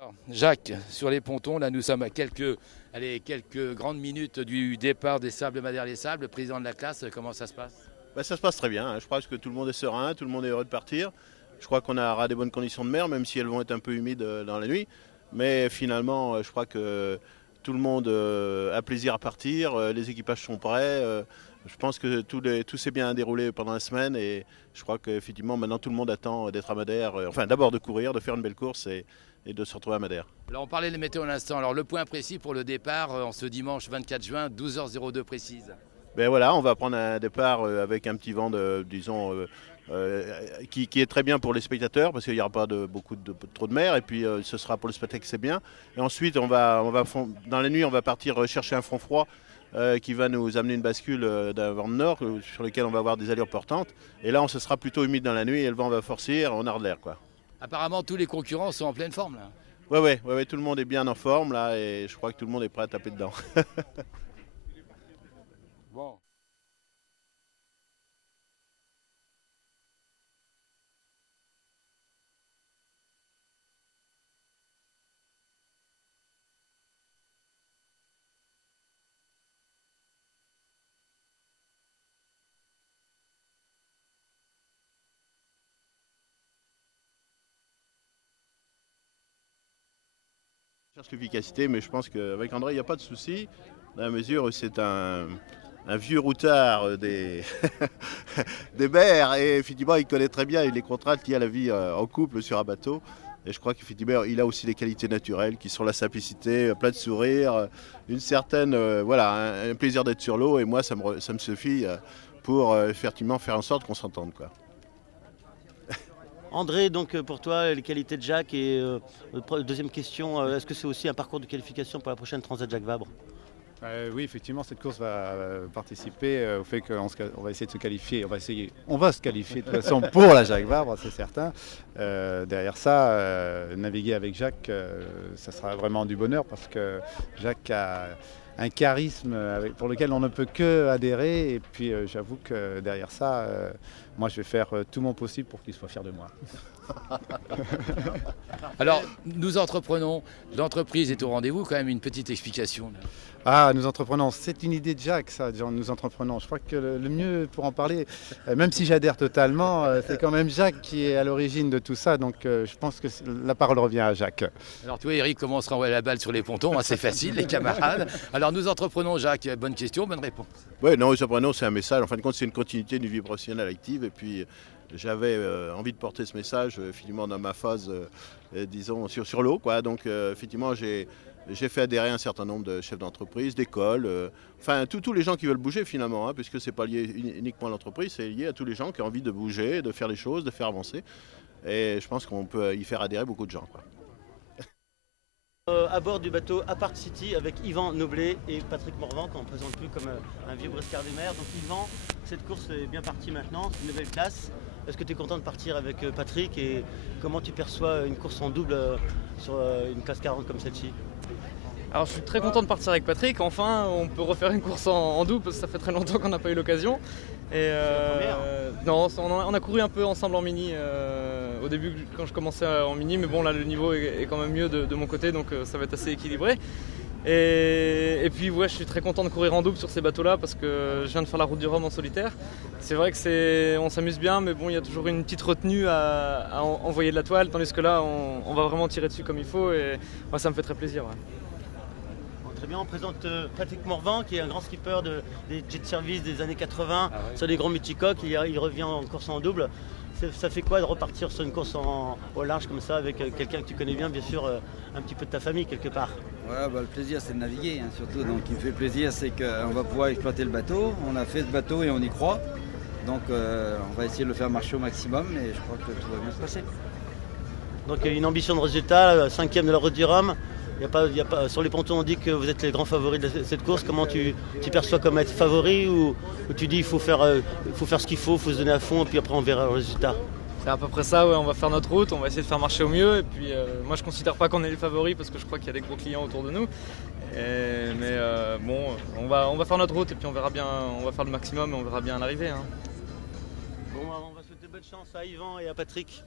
Alors, Jacques, sur les pontons, là nous sommes à quelques grandes minutes du départ des Sables Madère les Sables. Le président de la classe, comment ça se passe? Bah, ça se passe très bien, hein. Je pense que tout le monde est serein, tout le monde est heureux de partir. Je crois qu'on aura des bonnes conditions de mer, même si elles vont être un peu humides dans la nuit. Mais finalement, je crois que tout le monde a plaisir à partir, les équipages sont prêts. Je pense que tout s'est bien déroulé pendant la semaine et je crois qu'effectivement maintenant tout le monde attend d'être à Madère. Enfin d'abord de courir, de faire une belle course et de se retrouver à Madère. Alors on parlait de météo à l'instant. Alors le point précis pour le départ en ce dimanche 24 juin, 12h02 précise. Ben voilà, on va prendre un départ avec un petit vent disons, qui est très bien pour les spectateurs parce qu'il n'y aura pas trop de mer et puis ce sera pour le spectacle c'est bien. Et ensuite dans la nuit on va partir chercher un front froid qui va nous amener une bascule d'un vent de nord sur lequel on va avoir des allures portantes. Et là on se sera plutôt humide dans la nuit et le vent va forcir, on a de l'air quoi. Apparemment tous les concurrents sont en pleine forme là. Ouais, tout le monde est bien en forme là et je crois que tout le monde est prêt à taper dedans. Bon. Je cherche l'efficacité, mais je pense qu'avec André, il n'y a pas de souci, dans la mesure où c'est un vieux routard des mers, et effectivement, il connaît très bien les contraintes qu'il y a à la vie en couple sur un bateau. Et je crois qu'effectivement, il a aussi des qualités naturelles qui sont la simplicité, plein de sourire, une certaine, voilà, un plaisir d'être sur l'eau. Et moi, ça me suffit pour effectivement faire en sorte qu'on s'entende, quoi. André, donc pour toi, les qualités de Jacques et deuxième question, est-ce que c'est aussi un parcours de qualification pour la prochaine Transat Jacques Vabre? Oui, effectivement, cette course va participer au fait qu'on va essayer de se qualifier. On va se qualifier de toute façon pour la Jacques Vabre, c'est certain. Derrière ça, naviguer avec Jacques, ça sera vraiment du bonheur parce que Jacques a un charisme pour lequel on ne peut que adhérer. Et puis, j'avoue que derrière ça, moi, je vais faire tout mon possible pour qu'il soit fier de moi. Alors nous entreprenons, l'entreprise est au rendez-vous, quand même une petite explication. Là. Ah, nous entreprenons, c'est une idée de Jacques, ça, nous entreprenons. Je crois que le mieux pour en parler, même si j'adhère totalement, c'est quand même Jacques qui est à l'origine de tout ça. Donc je pense que la parole revient à Jacques. Alors tu vois, Eric commence à renvoyer la balle sur les pontons, hein, c'est facile, les camarades. Alors nous entreprenons, Jacques, bonne question, bonne réponse. Oui, non, nous entreprenons, c'est un message. En fin de compte, c'est une continuité d'une vie professionnelle active. Et puis, j'avais envie de porter ce message, effectivement, dans ma phase, disons, sur l'eau, quoi. Donc, effectivement, j'ai fait adhérer un certain nombre de chefs d'entreprise, d'écoles, enfin tous les gens qui veulent bouger finalement, hein, puisque ce n'est pas lié uniquement à l'entreprise, c'est lié à tous les gens qui ont envie de bouger, de faire les choses, de faire avancer. Et je pense qu'on peut y faire adhérer beaucoup de gens, quoi. À bord du bateau Apart City avec Yvan Noblet et Patrick Morvan, qu'on ne présente plus comme un vieux briscard des mers. Donc Yvan, cette course est bien partie maintenant, c'est une nouvelle classe. Est-ce que tu es content de partir avec Patrick et comment tu perçois une course en double sur une classe 40 comme celle-ci? Alors je suis très content de partir avec Patrick, enfin on peut refaire une course en double parce que ça fait très longtemps qu'on n'a pas eu l'occasion. Et non, on a couru un peu ensemble en mini au début quand je commençais en mini, mais bon là le niveau est quand même mieux de mon côté donc ça va être assez équilibré. Et puis ouais, je suis très content de courir en double sur ces bateaux là parce que je viens de faire la route du Rhum en solitaire. C'est vrai que on s'amuse bien mais bon il y a toujours une petite retenue à envoyer de la toile tandis que là on va vraiment tirer dessus comme il faut et moi ça me fait très plaisir. Ouais. Très bien, on présente Patrick Morvan qui est un grand skipper des jet service des années 80 sur les grands multicoques, il revient en course en double. Ça fait quoi de repartir sur une course au large comme ça avec quelqu'un que tu connais bien sûr, un petit peu de ta famille quelque part? Ouais, bah, le plaisir c'est de naviguer hein, surtout, donc il me fait plaisir c'est qu'on va pouvoir exploiter le bateau, on a fait ce bateau et on y croit, donc on va essayer de le faire marcher au maximum et je crois que tout va bien se passer. Donc une ambition de résultat, 5e de la route du Rhum. Sur les pontons on dit que vous êtes les grands favoris de cette course. Comment tu perçois comme être favori ou tu dis il faut faire ce qu'il faut se donner à fond et puis après on verra le résultat? C'est à peu près ça, ouais, on va faire notre route, on va essayer de faire marcher au mieux. Et puis moi je considère pas qu'on est les favoris parce que je crois qu'il y a des gros clients autour de nous. Mais bon, on va faire notre route et puis on verra bien, on va faire le maximum et on verra bien à l'arrivée. Hein. Bon, on va souhaiter bonne chance à Yvan et à Patrick.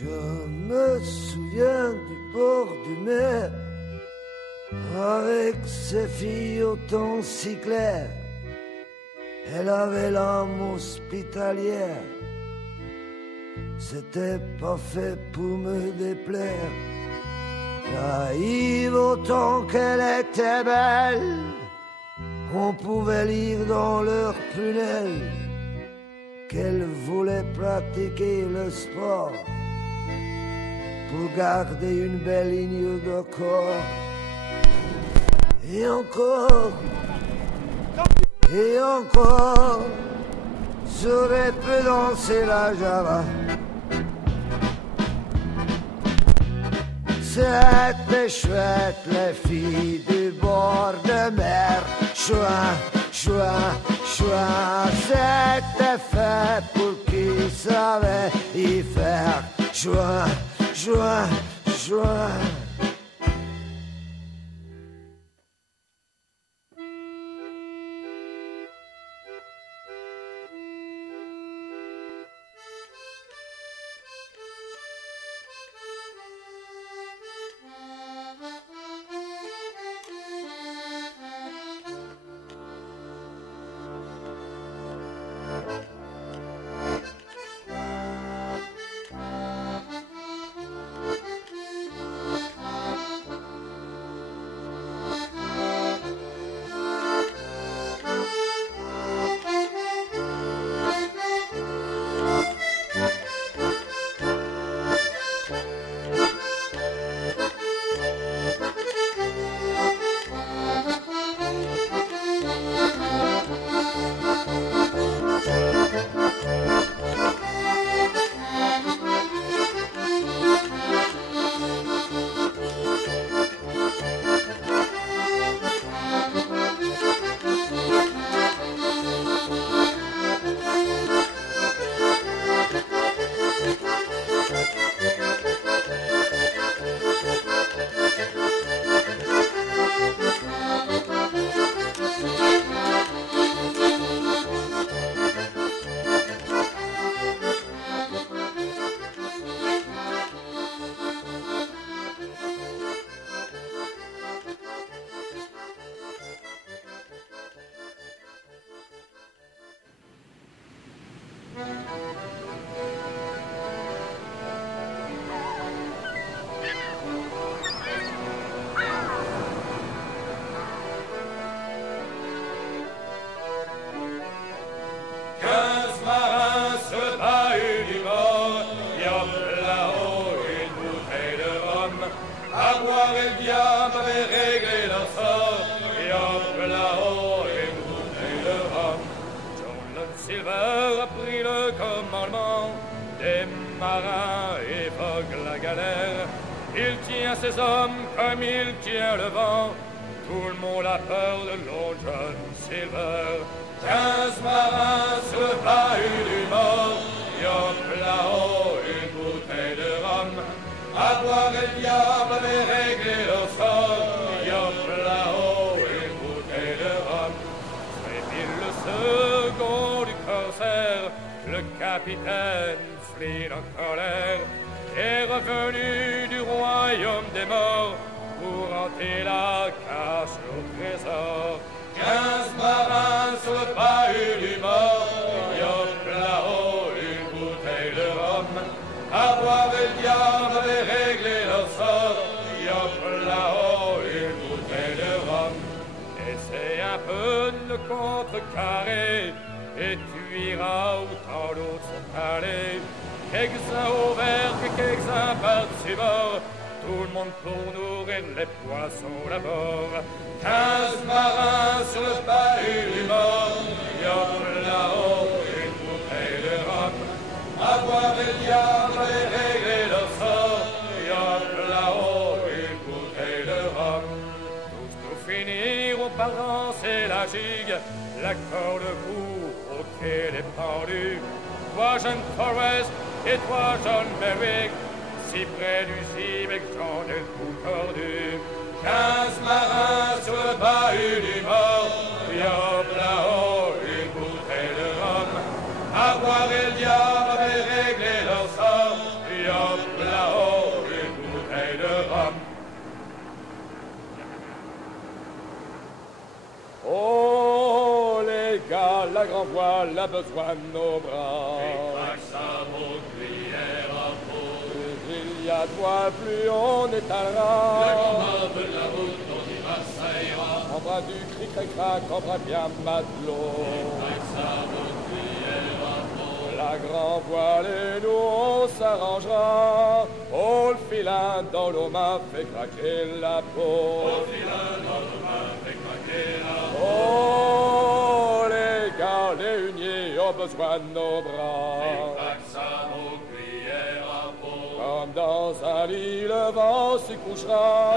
Je me souviens du bord du mer, avec ses filles au temps si clair. Elle avait l'âme hospitalière, c'était pas fait pour me déplaire. Naïve autant qu'elle était belle, on pouvait lire dans leurs prunelles qu'elle voulait pratiquer le sport pour garder une belle ligne de corps. Et encore, j'aurais pu danser la java. C'était chouette, les filles du bord de mer. Chouin, chouin, chouin, c'était fait pour qui savait y faire. Chouin, chouin, chouin. Silver a pris le commandement des marins, évoque la galère. Il tient ses hommes comme il tient le vent. Tout le monde a peur de Long John Silver. 15 marins sur le bahut du mort. Yop là-haut, une bouteille de rhum. À boire et le diable avait réglé leur sort. Yop là-haut, une bouteille de rhum. Le second du corsaire, le capitaine Flynn en colère, est revenu du royaume des morts pour hanter la cache au trésor. 15 marins sur le bahut du mort, yop là-haut, une bouteille de rhum. À boire et le diable avait réglé leur sort, yop là-haut, une bouteille de rhum. Essaye un peu de le contrecarrer et tu iras où tant d'autres sont allés. Quelques-uns au vert et quelques-uns par-dessus bord, tout le monde pour nourrir les poissons d'abord. 15 marins sur le bahut du mort, yop là-haut, une bouteille de rhum. À boire et le diable avait réglé leur sort, yop là-haut, une bouteille de rhum. Finiront par danser la gigue, la corde bout au quai des pendus. Toi, jeune Forrest, et toi, John Merrick, si près du cible, j'en ai le cou tordu. 15 marins sur le bahut du mort, yop là-haut, une bouteille de rhum. À boire et le diable avait réglé leur sort, yop la grand voile a besoin de nos bras. Plus il y a de voile, plus on étalera. En bras du cric-crac, en bras bien matelot. La grand voile et nous on s'arrangera. Oh, le filin dans l'eau m'a fait craquer la peau. Oh, les gars, les huniers ont besoin de nos bras. Comme dans un lit, le vent s'y couchera.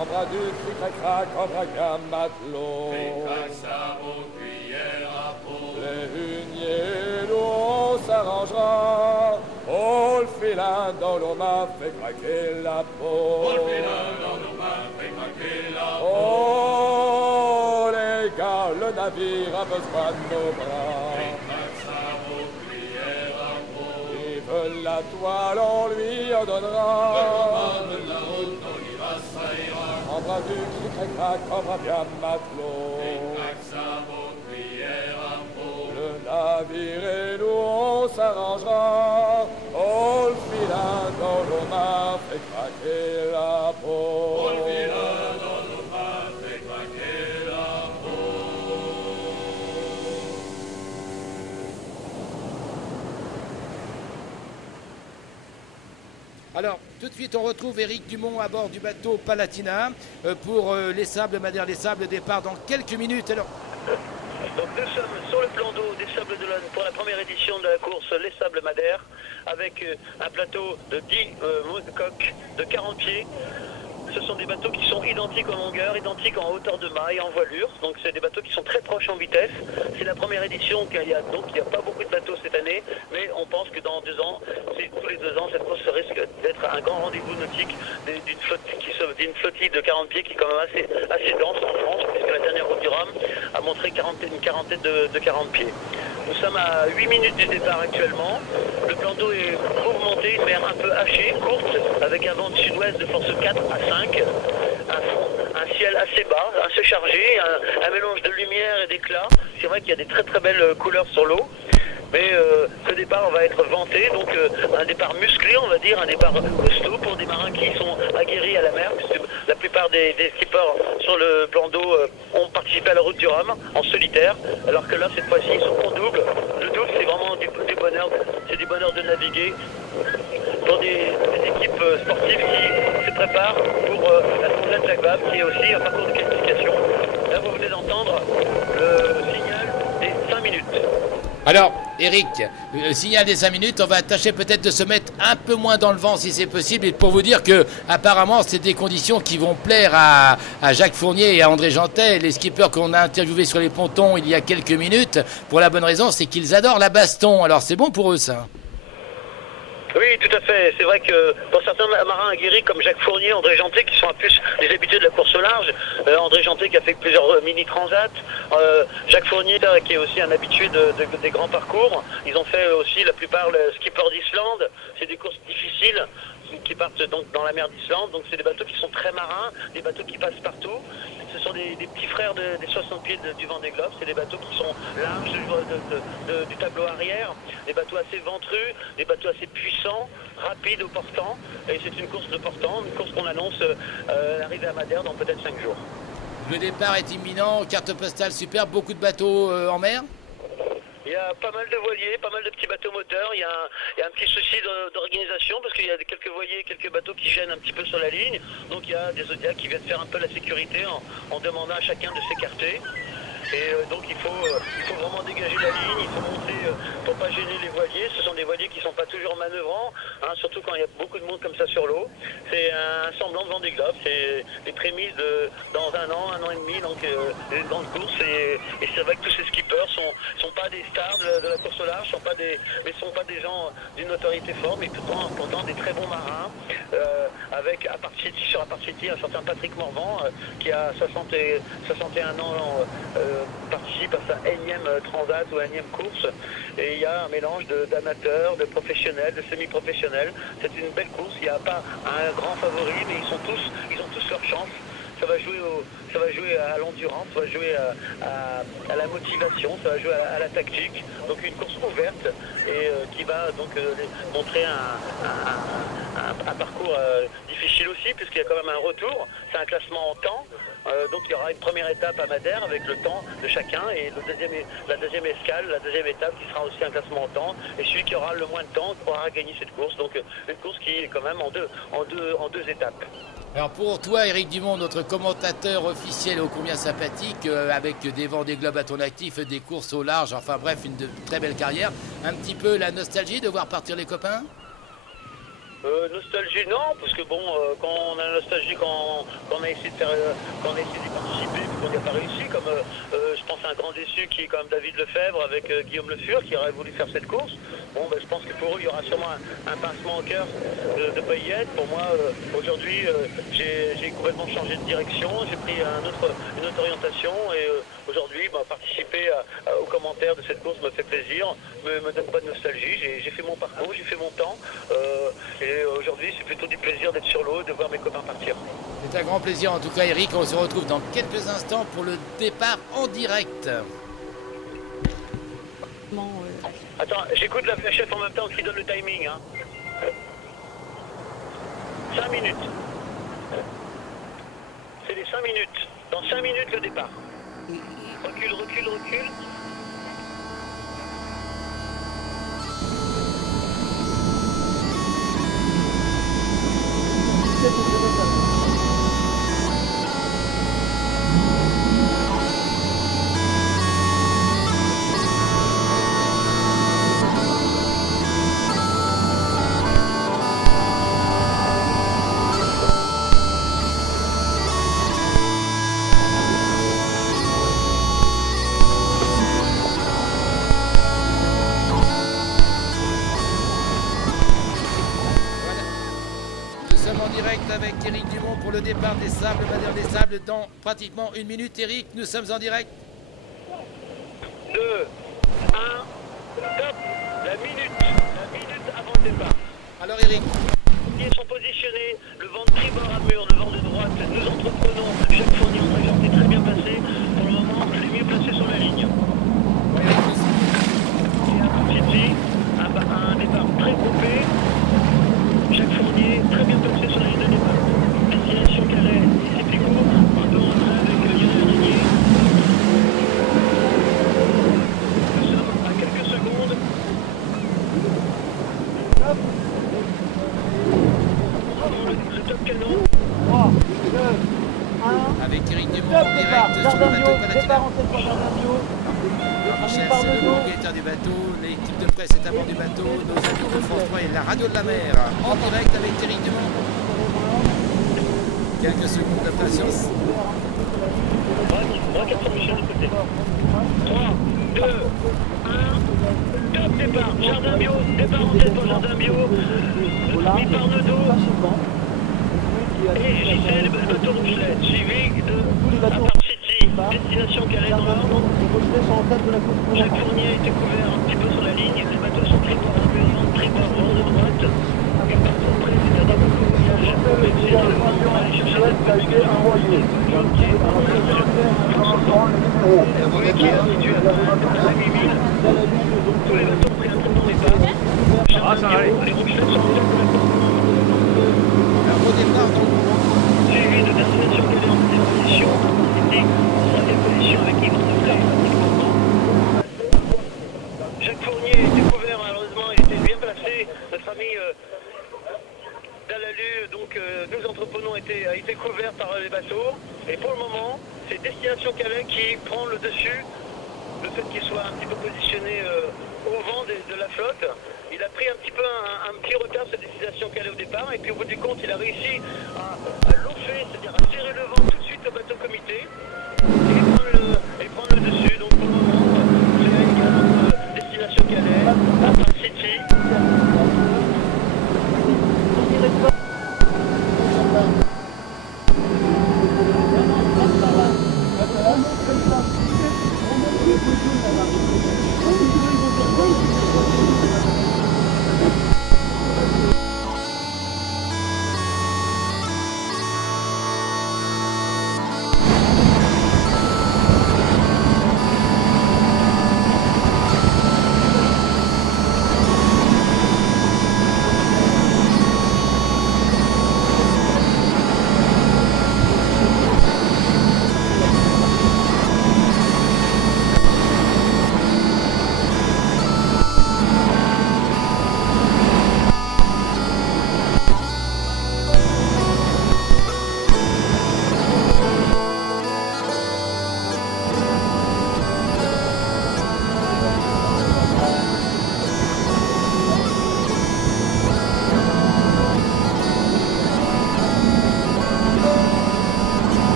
En bras du cric-crac, en bras bien matelot. Les huniers, nous on s'arrangera. Oh, le filin dans l'eau m'a fait craquer la peau. Oh, les gars, le navire a besoin de nos bras. Ils veulent la toile, on lui en donnera. En bras du cric-crac, en bras bien matelot. Le navire et nous on s'arrangera. Oh, le filin dans l'eau m'a fait craquer la peau. Oh, le filin dans l'eau m'a fait craquer la peau. Alors, tout de suite, on retrouve Éric Dumont à bord du bateau Palatina pour les Sables Madère. Les Sables, départ dans quelques minutes. Alors, donc nous sommes sur le plan d'eau des Sables d'Olonne pour la première édition de la course Les Sables Madère avec un plateau de 10 coques de 40 pieds. Ce sont des bateaux qui sont identiques en longueur, identiques en hauteur de mât et en voilure. Donc c'est des bateaux qui sont très proches en vitesse. C'est la première édition, donc il n'y a pas beaucoup de bateaux cette année, mais on pense que dans 2 ans, tous les 2 ans, cette course risque d'être un grand rendez-vous nautique d'une flottille de 40 pieds qui est quand même assez dense en France, puisque la dernière route du Rhum a montré une quarantaine de 40 pieds. Nous sommes à 8 minutes du départ actuellement. Le plan d'eau est pour monter, une mer un peu hachée, courte, avec un vent de sud-ouest de force 4 à 5. Un ciel assez bas, assez chargé, un mélange de lumière et d'éclat. C'est vrai qu'il y a des très très belles couleurs sur l'eau. Mais ce départ va être vanté, donc un départ musclé, on va dire, un départ costaud pour des marins qui sont aguerris à la mer, puisque la plupart des skippers sur le plan d'eau ont participé à la route du Rhum en solitaire, alors que là, cette fois-ci, ils sont en double. Le double, c'est vraiment du bonheur, c'est du bonheur de naviguer pour des équipes sportives qui se préparent pour la Transat Jacques Vabre, qui est aussi un parcours de qualification. Là, vous venez d'entendre le signal des 5 minutes. Alors, Éric, le signal des 5 minutes, on va tâcher peut-être de se mettre un peu moins dans le vent si c'est possible, et pour vous dire que apparemment c'est des conditions qui vont plaire à Jacques Fournier et à André Jantet, les skippers qu'on a interviewés sur les pontons il y a quelques minutes, pour la bonne raison, c'est qu'ils adorent la baston. Alors c'est bon pour eux ça? Oui, tout à fait. C'est vrai que pour certains marins aguerris comme Jacques Fournier, André Jantet, qui sont un plus des habitués de la course au large, André Jantet qui a fait plusieurs mini-transats, Jacques Fournier qui est aussi un habitué des grands parcours. Ils ont fait aussi la plupart le skipper d'Islande. C'est des courses difficiles qui partent donc dans la mer d'Islande. Donc c'est des bateaux qui sont très marins, des bateaux qui passent partout. Ce sont des petits frères des 60 pieds du Vendée Globe. C'est des bateaux qui sont larges du tableau arrière, des bateaux assez ventrus, des bateaux assez puissants, rapides au portant. Et c'est une course de portant, une course qu'on annonce arriver à Madère dans peut-être 5 jours. Le départ est imminent, carte postale superbe, beaucoup de bateaux en mer? Il y a pas mal de voiliers, pas mal de petits bateaux moteurs. Il y a un petit souci d'organisation parce qu'il y a quelques voiliers, quelques bateaux qui gênent un petit peu sur la ligne. Donc il y a des Zodiacs qui viennent faire un peu la sécurité en demandant à chacun de s'écarter. Et donc il faut vraiment dégager la ligne, il faut monter pour pas gêner les voiliers. Ce sont des voiliers qui ne sont pas toujours manœuvrants, hein, surtout quand il y a beaucoup de monde comme ça sur l'eau. C'est un semblant de Vendée Globe, c'est les prémices dans un an et demi, donc une grande course. Et c'est vrai que tous ces skippers sont pas des stars de la course au large, sont pas des gens d'une notoriété forte, mais pourtant des très bons marins. Avec sur Aparcity, un certain Patrick Morvan qui a 61 ans. Participe à sa énième transat ou énième course, et il y a un mélange d'amateurs, de professionnels, de semi-professionnels. C'est une belle course, il n'y a pas un grand favori, mais ils ont tous leur chance. ça va jouer à l'endurance, ça va jouer à la motivation, ça va jouer à la tactique. Donc une course ouverte et qui va donc montrer un parcours difficile aussi, puisqu'il y a quand même un retour. C'est un classement en temps. Donc il y aura une première étape à Madère avec le temps de chacun et la deuxième escale, la deuxième étape qui sera aussi un classement en temps. Et celui qui aura le moins de temps aura gagné cette course. Donc une course qui est quand même en deux étapes. Alors pour toi, Éric Dumont, notre commentateur officiel ô combien sympathique, avec des vents, des globes à ton actif, des courses au large, enfin bref, une très belle carrière. Un petit peu la nostalgie de voir partir les copains? Nostalgie non, parce que bon, quand on a la nostalgie, quand on a essayé d'y participer, puis qu'on n'y a pas réussi, comme je pense à un grand déçu qui est quand même David Lefebvre avec Guillaume Le Fur qui aurait voulu faire cette course. Bon, ben, je pense que pour eux, il y aura sûrement un pincement au cœur de ne pas y être. Pour moi, aujourd'hui, j'ai complètement changé de direction, j'ai pris une autre orientation et aujourd'hui, participer aux commentaires de cette course me fait plaisir, me donne pas de nostalgie. J'ai fait mon parcours, j'ai fait mon temps. Et aujourd'hui, c'est plutôt du plaisir d'être sur l'eau, de voir mes copains partir. C'est un grand plaisir en tout cas, Eric. On se retrouve dans quelques instants pour le départ en direct. Attends, j'écoute la chef en même temps qui donne le timing. Hein. 5 minutes. C'est les 5 minutes. Dans 5 minutes, le départ. Recule, recule, recule. Avec Éric Dumont pour le départ des Sables, Madère des Sables, dans pratiquement 1 minute. Éric, nous sommes en direct. 2, 1, top. La minute avant le départ. Alors Éric. Ils sont positionnés, le vent de tribord à mur, le vent de droite. Nous entreprenons, Jacques Fournier, André est très bien passé. Pour le moment, les mieux placés sur la ligne. Et à City, un départ très groupé. Jacques Fournier, très bien placé sur la ligne de départ. Destination Calais, c'est plus court. Un peu en train avec Lionel Régnier. Nous sommes à quelques secondes. Le top canon. 3, 2, 1. Avec Éric Dumont en direct sur le bateau Palatinat. Michel, c'est le propriétaire du bateau, l'équipe de presse est à bord du bateau, nos amis de France 3 et la radio de la mer, en direct avec Éric Dumont. Quelques secondes de patience. 3, 2, 1, top départ, Jardin Bio, départ en tête pour Jardin Bio, mis par Nodo, et JC, le bateau Rochelet, suivi de Apart City, destination Calais dans l'ordre. Jacques Fournier a été couvert un petit peu sur la ligne, les bateaux sont pris par un vent de droite, une partie près c'est à des voyages, mais c'est dans le vent pour aller chercher la qualité envoyée. Qui est situé à 8 000. Tous les bateaux ont pris un très bon départ. Les Rochelets sont bien au départ, donc. Suivi de destination Calais en deuxième position, City en troisième position avec Yvan Noublet. Jacques Fournier a été couvert, malheureusement, il était bien placé. Notre ami Dalalu, donc nous entreprenons, a été couvert par les bateaux. Et pour le moment, c'est destination Calais qui prend le dessus. Le fait qu'il soit un petit peu positionné au vent de la flotte, il a pris un petit peu un petit retard sur destination Calais au départ, et puis au bout du compte, il a réussi à l'offrir, c'est-à-dire à serrer le vent tout de suite au bateau comité, et prendre le dessus. Donc pour le moment, c'est également destination Calais, Apart City.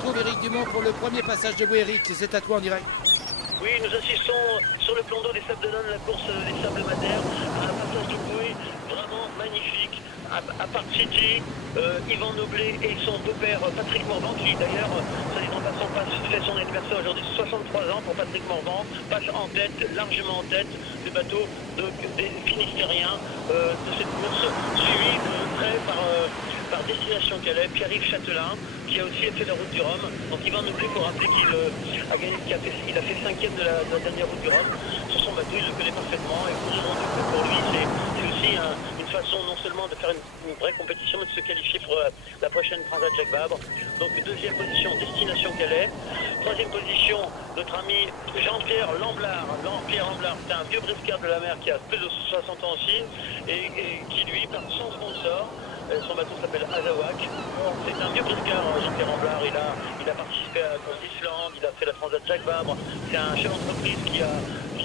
retrouve Éric Dumont pour le premier passage de bouée. Éric, c'est à toi en direct. Oui, nous assistons sur le plan d'eau des Sables d'Olonne, la course des Sables Madère, à un passage de bouée vraiment magnifique. À Park City, Yvan Noblet et son beau-père Patrick Morvan, qui d'ailleurs, ça dit en passant, fait son anniversaire aujourd'hui, 63 ans pour Patrick Morvan, passe en tête, largement en tête, du bateau des Finistériens de cette course, suivi de près par Destination Calais, Pierre-Yves Châtelain, qui a aussi fait la route du Rhum. Donc Yvan Noblet, il faut rappeler qu'il a fait 5e de la dernière route du Rhum. Sur son bateau, il le connaît parfaitement et pour lui, c'est aussi une façon non seulement de faire une vraie compétition, mais de se qualifier pour la prochaine Transat Jacques Vabre. Donc deuxième position, Destination Calais. Troisième position, notre ami Jean-Pierre Lamblard. Jean-Pierre Lamblard, c'est un vieux briscard de la mer qui a plus de 60 ans aussi et qui lui, par son sponsor, son bateau s'appelle Azawak. C'est un vieux briscard, Jean-Pierre Lamblard. Il a participé à Island, il a fait la Transat Jacques Vabre. C'est un chef d'entreprise qui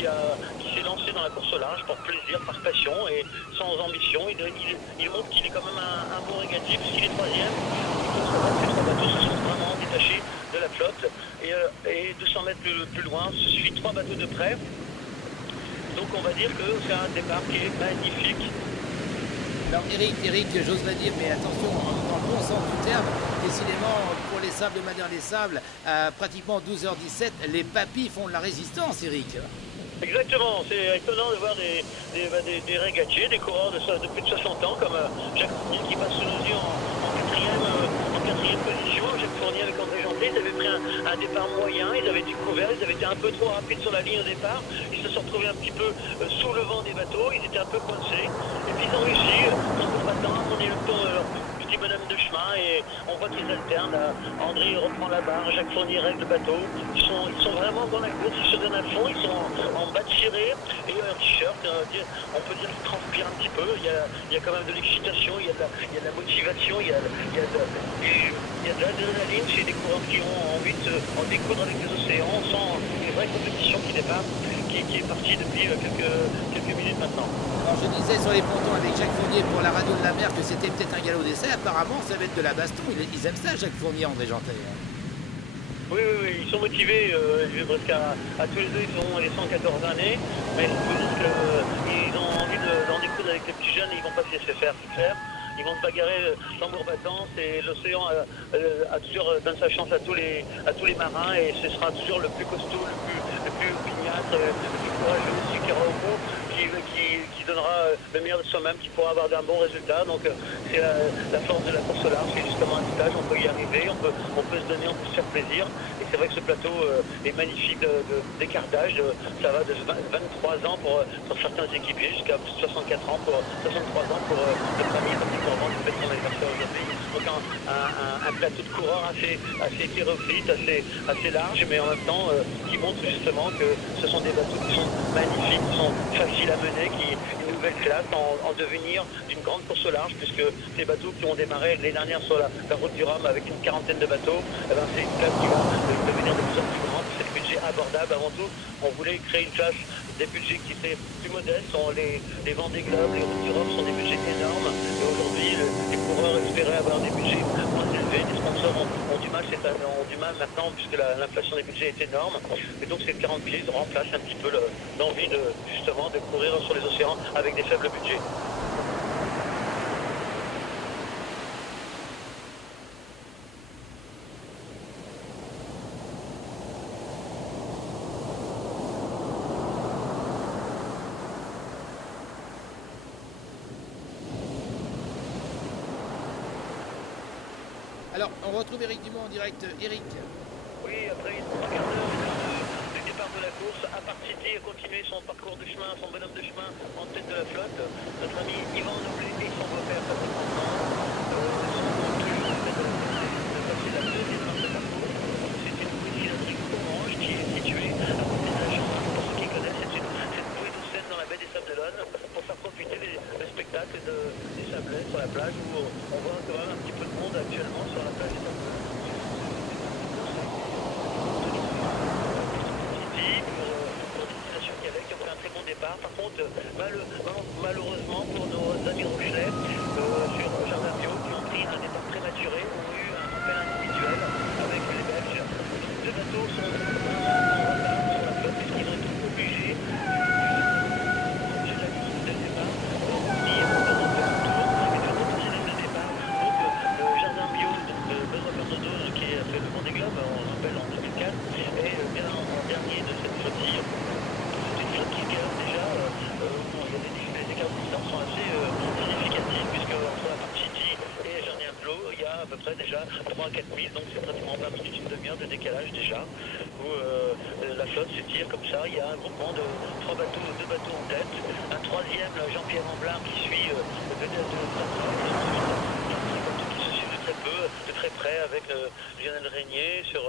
s'est lancé dans la course au large par plaisir, par passion et sans ambition. Il montre qu'il est quand même un bon régatier puisqu'il est troisième. Ces trois bateaux se sont vraiment détachés de la flotte et 200 mètres plus loin se suit 3 bateaux de près. Donc on va dire que c'est un départ qui est magnifique. Alors Éric, j'oserais dire, mais attention, dans le bon sens du terme, décidément, pour les Sables Madère des Sables, à pratiquement 12h17, les papis font de la résistance, Éric. Exactement, c'est étonnant de voir des régatiers, des coureurs de plus de 60 ans, comme Jacques Fournier qui passe sous nos yeux en quatrième position. Jacques Fournier avec André Janté, ils avaient pris un départ moyen, ils avaient découvert, ils avaient été un peu trop rapides sur la ligne au départ, ils se sont retrouvés un petit peu sous le vent des bateaux, ils étaient un peu coincés, et puis ils ont réussi, en combattant, on est le petit bonhomme de chemin, et on voit qu'ils alternent. André reprend la barre, Jacques Fournier règle le bateau, ils sont vraiment dans la course, ils se donnent à fond, ils sont en bas de ciré et un t-shirt, on peut dire qu'ils transpirent un petit peu, il y a quand même de l'excitation, il y a de la motivation, il y a de l'adrénaline chez des coureurs qui ont envie en découdre avec les océans. On sent une vraie compétition qui démarre, qui est partie depuis quelques minutes maintenant. Alors je disais sur les pontons avec Jacques Fournier pour la radio de la mer que c'était peut-être un galop d'essai. Apparemment ça va être de la baston, ils aiment ça Jacques Fournier, André Janté. Oui, ils sont motivés, presque à tous les deux, ils ont les 114 années, mais il faut dire qu'ils ont envie d'en découdre avec les petits jeunes et ils vont pas se laisser faire, c'est clair. Ils vont se bagarrer tambour battant, et l'océan a toujours donne sa chance à tous les marins et ce sera toujours le plus costaud, le plus opiniâtre, le plus courageux aussi qui aura au bout, qui donnera le meilleur de soi-même, qui pourra avoir d'un bon résultat. Donc c'est la force de la course au large, c'est justement un stage, on peut y arriver, on peut se donner, on peut se faire plaisir. Et c'est vrai que ce plateau est magnifique d'écartage, ça va de 23 ans pour certains équipiers jusqu'à 64 ans, 63 ans pour notre ami Patrick Morvan qui fait son anniversaire aujourd'hui. Donc un plateau de coureurs assez hétéroclite, assez large, mais en même temps qui montre justement que ce sont des bateaux qui sont magnifiques, qui sont faciles à mener, qui une nouvelle classe en devenir d'une grande course au large, puisque ces bateaux qui ont démarré l'année dernière sur la route du Rhum avec une quarantaine de bateaux, c'est une classe qui va devenir de plus en plus grande. C'est le budget abordable avant tout. On voulait créer une classe des budgets qui étaient plus modestes. Les Vendée Globe, les routes du Rhum sont des budgets énormes. Et aujourd'hui, les coureurs espéraient avoir des budgets moins élevés. Les sponsors ont du mal maintenant, puisque l'inflation des budgets est énorme. Et donc ces 40 pieds remplacent un petit peu l'envie justement de courir sur les océans avec des faibles budgets. Alors, on retrouve Éric Dumont en direct. Éric. Oui, après une quart d'heure du départ de la course, à Park City a continué son parcours de chemin, son bonhomme de chemin en tête de la flotte. Notre ami Yvan Noblet et son beau-père Patrick Morvan de passer la deuxième marche de parcours. C'est une bouée cylindrique orange qui est située à côté de la Chambre. Pour ceux qui connaissent, c'est une bouée d'eau saine dans la baie des Sables d'Olonne pour faire profiter le spectacle des Sablés sur la plage où on voit quand même un petit peu de monde actuellement sur la plage des Sables d'Olonne. Qui ont fait un très bon départ. Par contre, malheureusement pour nos amis Rochelais sur Jardin Bio qui ont pris un départ prématuré, ont eu un appel individuel avec les près déjà 3 à 4 000, donc c'est pratiquement 20 minutes, une demi-heure de décalage déjà, où la flotte se tire comme ça. Il y a un groupement de 2 bateaux en tête, un troisième, Jean-Pierre Amblard, qui suit de très près avec Lionel Régnier sur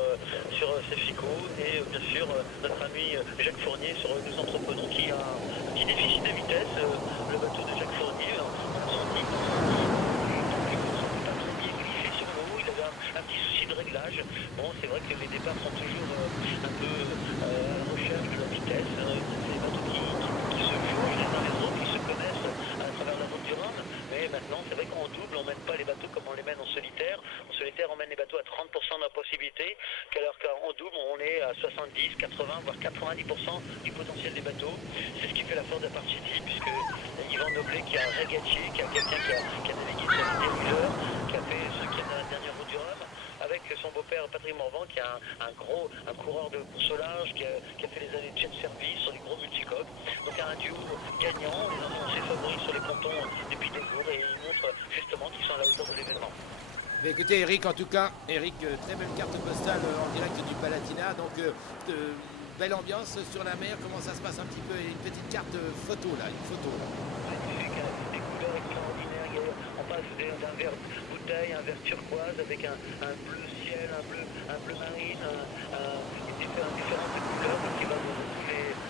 ses ficots et bien sûr notre ami Jacques Fournier sur Nous Entreprenons qui a un petit déficit de vitesse, le bateau de Jacques Fournier. Il avait un petit souci de réglage. Bon, c'est vrai que les départs sont toujours un peu à la recherche de la vitesse. C'est des bateaux qui se jouent les uns les autres, qui se connaissent à travers la route du Rhum. Mais maintenant, c'est vrai qu'en double, on ne mène pas les bateaux comme on les mène en solitaire. En solitaire, on mène les bateaux à 30% de la possibilité, alors qu'en double, on est à 70, 80, voire 90% du potentiel des bateaux. C'est ce qui fait la force de la Partie City, puisque Yvan Noblet, qui a un régatier, qui a quelqu'un qui a navigué sur les dériveurs, qui a fait ce qu'il y a dans la dernière route du Rhum, avec son beau-père Patrick Morvan, qui est un coureur de course au large, qui a fait les années de jet service sur les gros multicoques. Donc un duo gagnant, les ont annoncés favoris sur les pontons depuis des jours et ils montrent justement qu'ils sont à la hauteur de l'événement. Mais écoutez Eric, en tout cas, Eric, très belle carte postale en direct du Palatinat, donc belle ambiance sur la mer. Comment ça se passe un petit peu? Une petite carte photo là, une photo là. Magnifique, des couleurs extraordinaires. On passe d'un vert bouteille, un vert turquoise avec un bleu ciel, un bleu marine, différentes couleurs qui va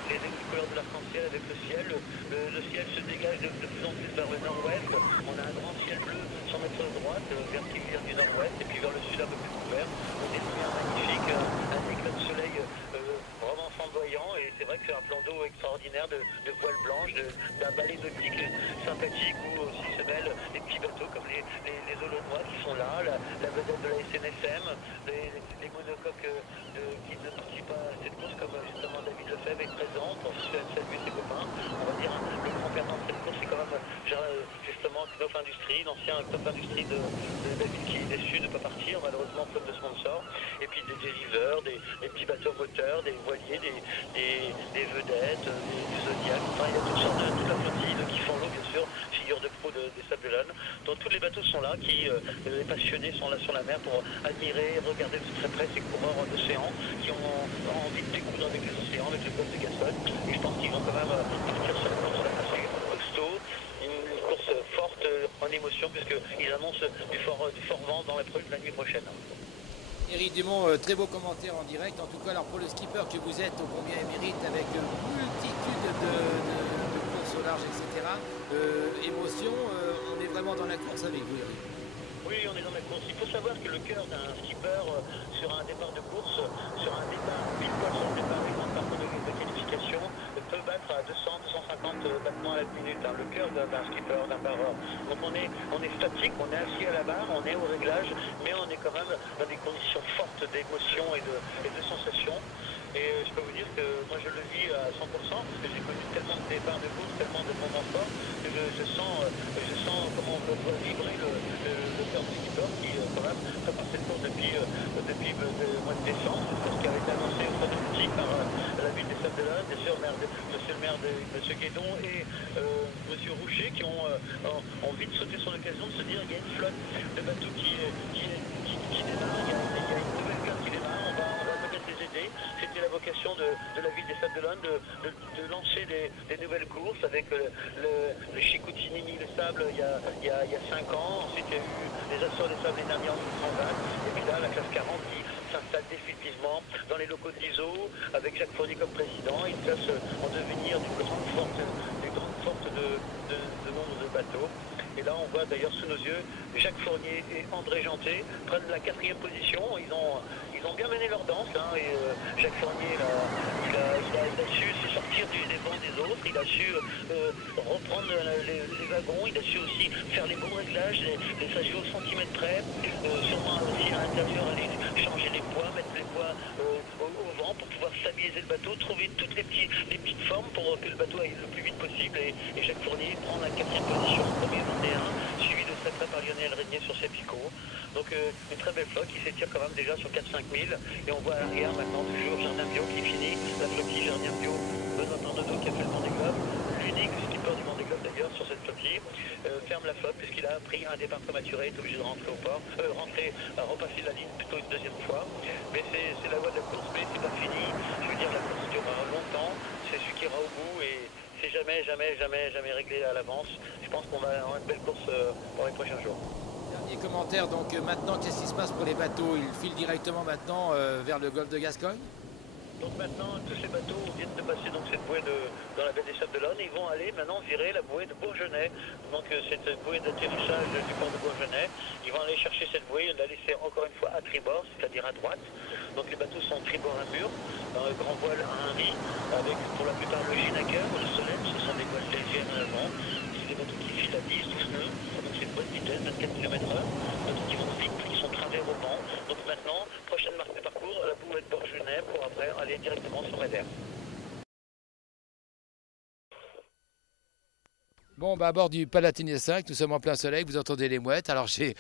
les couleurs de l'arc-en-ciel avec le ciel. Le ciel se dégage de plus en plus vers le nord-ouest. On a un grand ciel bleu sur notre droite, vers qui vient du nord-ouest, et puis vers le sud un peu plus couvert. On est magnifique, un éclat de soleil vraiment flamboyant, et c'est vrai que c'est un plan d'eau extraordinaire de voiles blanches, d'un balai nautique sympathique où aussi se mêlent les petits bateaux comme les Olonois qui sont là, la vedette de la SNSM, les monocoques qui ne participent pas à cette course comme justement David Lefebvre est présent pour saluer ses copains. On va dire le grand perdant de cette course c'est quand même justement Knopf Industries, l'ancien Knopf Industries de David qui est déçu de ne pas partir malheureusement faute de sponsors, et puis des dériveurs, des petits bateaux moteurs, des voiliers, des vedettes, des Zodiacs, enfin il y a toutes sortes de toute la flottille qui font l'eau bien sûr, figure de pro des Sables d'Olonne. Donc tous les bateaux sont là, les passionnés sont là sur la mer pour admirer, regarder de très près ces coureurs d'océan qui ont envie de découvrir avec les océans, avec le golfe de Gascogne. Et je pense qu'ils vont quand même partir sur une course assez costaud, une course forte en émotion, puisqu'ils annoncent du fort vent dans la nuit prochaine. Eric Dumont, très beau commentaire en direct. En tout cas, alors pour le skipper que vous êtes, au combien émérite avec une multitude de courses au large, etc. Émotion, on est vraiment dans la course avec vous, Eric. Oui, on est dans la course. Il faut savoir que le cœur d'un skipper sur un départ de course, sur un départ, pile poil sur le départ et dans le parcours de qualification, peut battre à 200-250 battements à la minute. Hein, le cœur d'un skipper, d'un barreur. Donc on est statique, on est assis à la barre, on est au réglage, mais on est quand même dans des conditions fortes d'émotion et de sensations. Et je peux vous dire que moi je le vis à 100% parce que j'ai connu tellement de départs de course, tellement de moments forts que je sens comment on peut vibrer le cœur du skipper qui quand même prépare cette course depuis le mois de décembre, ce qui avait été annoncé au stade politique par la ville des Sables d'Olonne, bien sûr monsieur le maire monsieur Guédon et monsieur Roucher qui ont envie de sauter sur l'occasion de se dire il y a une flotte de bateaux qui démarre, il y a une nouvelle guerre qui démarre, on va peut-être les aider. C'était la vocation de la ville des Sables d'Olonne de lancer des nouvelles courses avec le Chicoutimi les Sables il y a 5 ans. Ensuite il y a eu les Açores des Sables l'année dernière en 2020. Et puis là la classe 40 qui s'installe définitivement dans les locaux de l'ISO avec Jacques Fournier comme président. Une classe en devenir d'une grande forte de nombre de bateaux. Et là, on voit d'ailleurs sous nos yeux Jacques Fournier et André Janté prennent la 4e position. Ils ont bien mené leur danse. Hein, et Jacques Fournier, il a su se sortir des bancs des autres. Il a su reprendre les wagons. Il a su aussi faire les bons réglages, les s'agir au centimètre près. Sûrement aussi à l'intérieur, aller changer les poids, mettre les poids au vent pour pouvoir stabiliser le bateau, trouver toutes les petites formes pour que le bateau aille le plus vite possible. Et Jacques Fournier prend la 4e position, premier 21, suivi de très près par Lionel Régnier sur ses picots. Donc une très belle flotte qui s'étire quand même déjà sur 4-5 000. Et on voit à l'arrière maintenant toujours Jardin Bio qui finit, la flottille Jardin Bio, Benoît Arnaudot qui a fait le Vendée Globe, l'unique skipper du Vendée Globe d'ailleurs sur cette flottille, ferme la flotte puisqu'il a pris un départ prématuré, est obligé de rentrer au port, repasser la ligne plutôt une deuxième fois. Mais c'est la loi de la course, mais c'est pas fini. Je veux dire, la course durera longtemps, c'est celui qui ira au bout et c'est jamais réglé à l'avance. Je pense qu'on va avoir une belle course pour les prochains jours. Dernier commentaire, donc maintenant, qu'est-ce qui se passe pour les bateaux? Ils filent directement maintenant vers le golfe de Gascogne? Donc maintenant, tous ces bateaux viennent de passer donc, cette bouée dans la baie des Sables d'Olonne. Ils vont aller maintenant virer la bouée de Bourgenais. Donc cette bouée d'atterrissage du port de Bourgenais. Ils vont aller chercher cette bouée et la laisser encore une fois à tribord, c'est-à-dire à droite. Donc les bateaux sont tribord à mur, dans le grand voile à un riz, avec pour la plupart le Ginaker ou le Solem. Ce sont des voiles légères en avant. C'est des bateaux qui filent à 10, 12 nœuds. Donc c'est une bonne vitesse, 24 km/h. Bateaux qui vont vite, qui sont travers au vent. Donc maintenant, prochaine marque de parcours, la bouée de Bourgenais pour après aller directement sur Madère. Bon, bah, à bord du Palatine 5, nous sommes en plein soleil, vous entendez les mouettes. Alors j'ai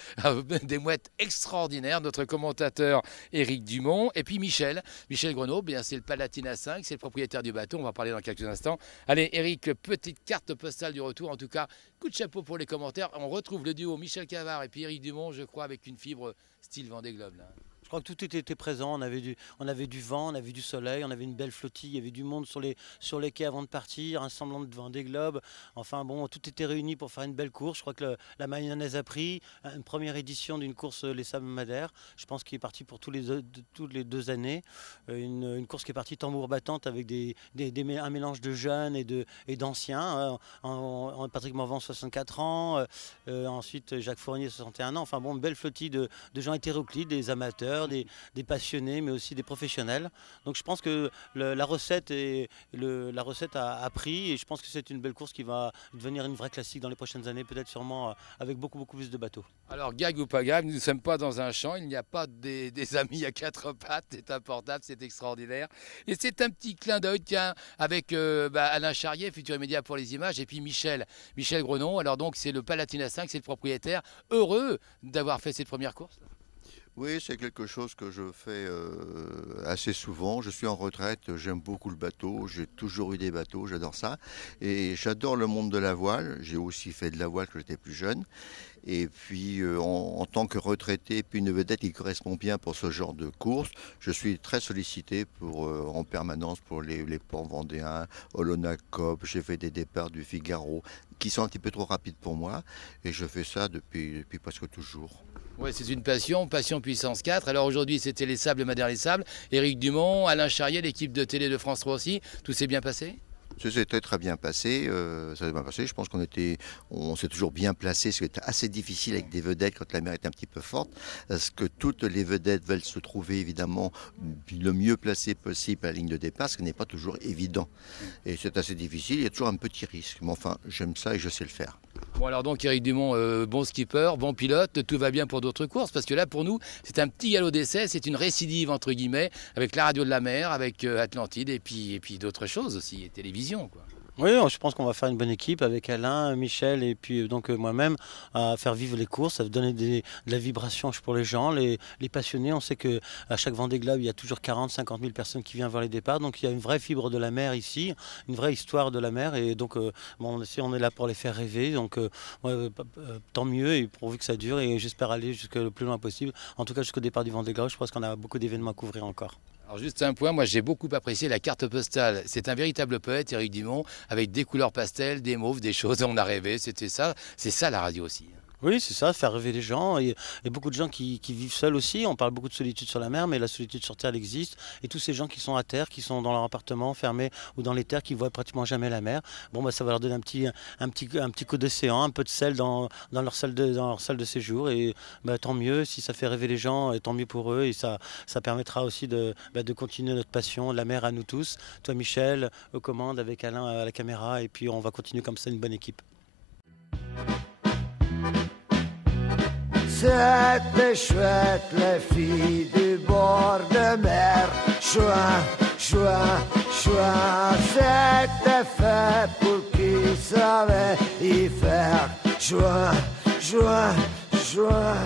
des mouettes extraordinaires, notre commentateur Éric Dumont, et puis Michel Grenoble, bien c'est le Palatine 5, c'est le propriétaire du bateau, on va en parler dans quelques instants. Allez Éric, petite carte postale du retour, en tout cas, coup de chapeau pour les commentaires. On retrouve le duo Michel Cavard et puis Éric Dumont, je crois, avec une fibre style Vendée Globe là. Je crois que tout était présent, on avait du vent, on avait du soleil, on avait une belle flottille, il y avait du monde sur les quais avant de partir, un semblant de Vendée Globe. Enfin bon, tout était réuni pour faire une belle course. Je crois que la mayonnaise a pris une première édition d'une course Les Sables Madère. Je pense qu'il est parti pour toutes les 2 années. Une course qui est partie tambour battante avec un mélange de jeunes et d'anciens. Patrick Morvan, 64 ans, ensuite Jacques Fournier, 61 ans. Enfin bon, une belle flottille de gens hétéroclites, des amateurs, des passionnés, mais aussi des professionnels. Donc je pense que la recette a pris et je pense que c'est une belle course qui va devenir une vraie classique dans les prochaines années, peut-être sûrement avec beaucoup plus de bateaux. Alors gag ou pas gag, nous ne sommes pas dans un champ, il n'y a pas des amis à 4 pattes, c'est important, c'est extraordinaire. Et c'est un petit clin d'œil, tiens, avec Alain Charrier, futur immédiat pour les images, et puis Michel Grenon. Alors donc c'est le Palatine 5, c'est le propriétaire, heureux d'avoir fait cette première course. Oui, c'est quelque chose que je fais assez souvent. Je suis en retraite, j'aime beaucoup le bateau, j'ai toujours eu des bateaux, j'adore ça. Et j'adore le monde de la voile. J'ai aussi fait de la voile quand j'étais plus jeune. Et puis en tant que retraité, puis une vedette qui correspond bien pour ce genre de course, je suis très sollicité en permanence pour les ports vendéens, Olonacop. J'ai fait des départs du Figaro qui sont un petit peu trop rapides pour moi. Et je fais ça depuis presque toujours. Oui, c'est une passion puissance 4. Alors aujourd'hui, c'était les Sables Madère les Sables. Éric Dumont, Alain Charrier, l'équipe de télé de France 3 aussi. Tout s'est bien passé? Ça s'est très bien passé. Je pense on s'est toujours bien placé. C'était assez difficile avec des vedettes quand la mer est un petit peu forte. Parce que toutes les vedettes veulent se trouver évidemment le mieux placé possible à la ligne de départ, ce qui n'est pas toujours évident. Et c'est assez difficile. Il y a toujours un petit risque. Mais enfin, j'aime ça et je sais le faire. Bon alors donc Éric Dumont, bon skipper, bon pilote, tout va bien pour d'autres courses, parce que là pour nous c'est un petit galop d'essai, c'est une récidive entre guillemets, avec la radio de la mer, avec Atlantide et puis d'autres choses aussi, et télévision quoi. Oui, je pense qu'on va faire une bonne équipe avec Alain, Michel et puis donc moi-même à faire vivre les courses, à donner de la vibration pour les gens, les passionnés. On sait qu'à chaque Vendée Globe, il y a toujours 40-50 000 personnes qui viennent voir les départs. Donc il y a une vraie fibre de la mer ici, une vraie histoire de la mer. Et donc on est là pour les faire rêver. Donc tant mieux et pourvu que ça dure. Et j'espère aller jusque le plus loin possible. En tout cas jusqu'au départ du Vendée Globe, je pense qu'on a beaucoup d'événements à couvrir encore. Alors juste un point, moi j'ai beaucoup apprécié la carte postale. C'est un véritable poète, Éric Dumont, avec des couleurs pastel, des mauves, des choses, on a rêvé, c'était ça, c'est ça la radio aussi. Oui, c'est ça, faire rêver les gens. Et beaucoup de gens qui vivent seuls aussi. On parle beaucoup de solitude sur la mer, mais la solitude sur terre, elle existe. Et tous ces gens qui sont à terre, qui sont dans leur appartement fermé ou dans les terres, qui voient pratiquement jamais la mer, ça va leur donner un petit coup d'océan, un peu de sel dans leur salle de séjour. Et tant mieux, si ça fait rêver les gens, tant mieux pour eux. Et ça permettra aussi de continuer notre passion, la mer à nous tous. Toi, Michel, aux commandes, avec Alain à la caméra. Et puis on va continuer comme ça, une bonne équipe. C'était chouette, les filles du bord de mer. Chouin, chouin, chouin. C'était fait pour qui savait y faire. Chouin, chouin, chouin.